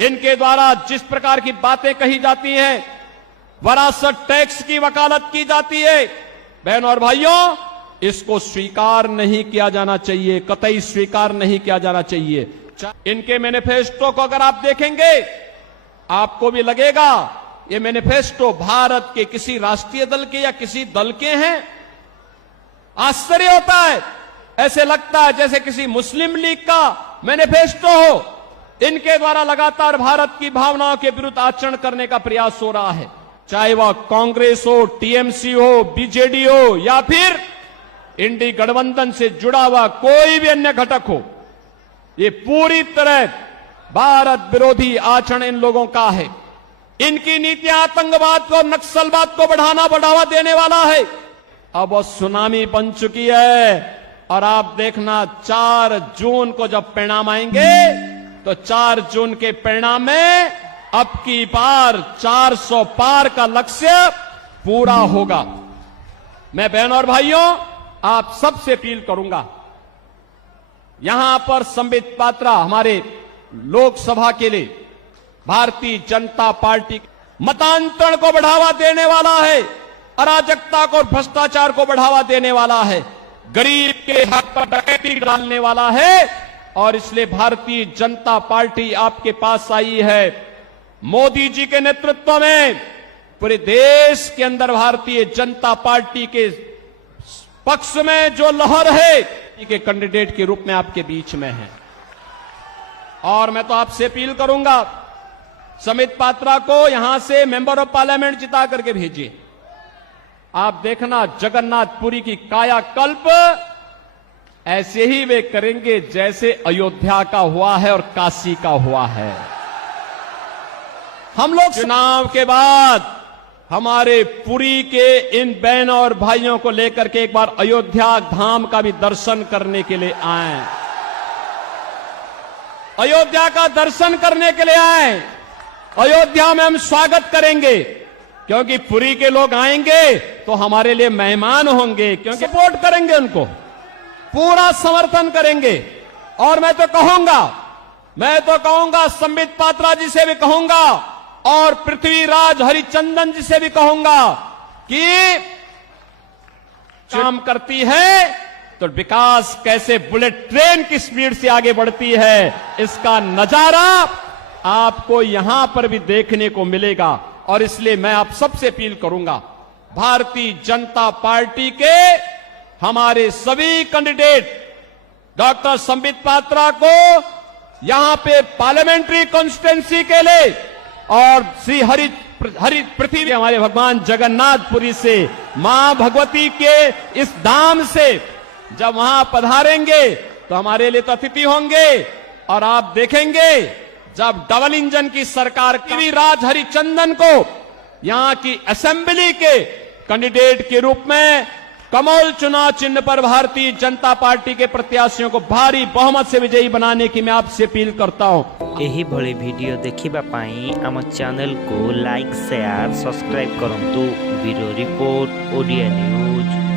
इनके द्वारा जिस प्रकार की बातें कही जाती हैं, वरासत टैक्स की वकालत की जाती है, बहनों और भाइयों, इसको स्वीकार नहीं किया जाना चाहिए, कतई स्वीकार नहीं किया जाना चाहिए। इनके मैनिफेस्टो को अगर आप देखेंगे, आपको भी लगेगा ये मैनिफेस्टो भारत के किसी राष्ट्रीय दल के या किसी दल के हैं। आश्चर्य होता है, ऐसे लगता है जैसे किसी मुस्लिम लीग का मैनिफेस्टो हो। इनके द्वारा लगातार भारत की भावनाओं के विरुद्ध आचरण करने का प्रयास हो रहा है, चाहे वह कांग्रेस हो, टीएमसी हो, बीजेडी हो या फिर इंडी गठबंधन से जुड़ा हुआ कोई भी अन्य घटक हो। ये पूरी तरह भारत विरोधी आचरण इन लोगों का है। इनकी नीतियां आतंकवाद को, नक्सलवाद को बढ़ावा देने वाला है। अब वो सुनामी बन चुकी है और आप देखना 4 जून को जब परिणाम आएंगे तो 4 जून के परिणाम में अब की बार 400 पार का लक्ष्य पूरा होगा। मैं बहनों और भाइयों आप सबसे अपील करूंगा, यहां पर संबित पात्रा हमारे लोकसभा के लिए भारतीय जनता पार्टी मतांतरण को बढ़ावा देने वाला है, अराजकता को, भ्रष्टाचार को बढ़ावा देने वाला है, गरीब के हक पर डकैती डालने वाला है। और इसलिए भारतीय जनता पार्टी आपके पास आई है। मोदी जी के नेतृत्व में पूरे देश के अंदर भारतीय जनता पार्टी के पक्ष में जो लहर है के कैंडिडेट के रूप में आपके बीच में है। और मैं तो आपसे अपील करूंगा, संबित पात्रा को यहां से मेंबर ऑफ पार्लियामेंट जिता करके भेजिए। आप देखना जगन्नाथपुरी की कायाकल्प ऐसे ही वे करेंगे जैसे अयोध्या का हुआ है और काशी का हुआ है। हम लोग चुनाव के बाद हमारे पुरी के इन बहनों और भाइयों को लेकर के एक बार अयोध्या धाम का भी दर्शन करने के लिए आए, अयोध्या का दर्शन करने के लिए आए। अयोध्या में हम स्वागत करेंगे, क्योंकि पुरी के लोग आएंगे तो हमारे लिए मेहमान होंगे, क्योंकि सपोर्ट करेंगे, उनको पूरा समर्थन करेंगे। और मैं तो कहूंगा संबित पात्रा जी से भी कहूंगा और पृथ्वीराज हरिचंदन जी से भी कहूंगा कि काम करती है तो विकास कैसे बुलेट ट्रेन की स्पीड से आगे बढ़ती है, इसका नजारा आपको यहां पर भी देखने को मिलेगा। और इसलिए मैं आप सबसे अपील करूंगा, भारतीय जनता पार्टी के हमारे सभी कैंडिडेट डॉक्टर संबित पात्रा को यहां पे पार्लियामेंट्री कॉन्स्टिट्यूंसी के लिए और श्री हरि पृथ्वी हमारे भगवान जगन्नाथपुरी से, मां भगवती के इस धाम से जब वहां पधारेंगे तो हमारे लिए तो अतिथि होंगे। और आप देखेंगे जब डबल इंजन की सरकार पृथ्वीराज हरिचंदन को यहां की असेंबली के कैंडिडेट के रूप में कमल चुनाव चिन्ह पर भारतीय जनता पार्टी के प्रत्याशियों को भारी बहुमत से विजयी बनाने की मैं आपसे अपील करता हूं। यही भली वीडियो देखिबा पाई आम चैनल को लाइक, शेयर, सब्सक्राइब करंतु। Bureau report, Odia news.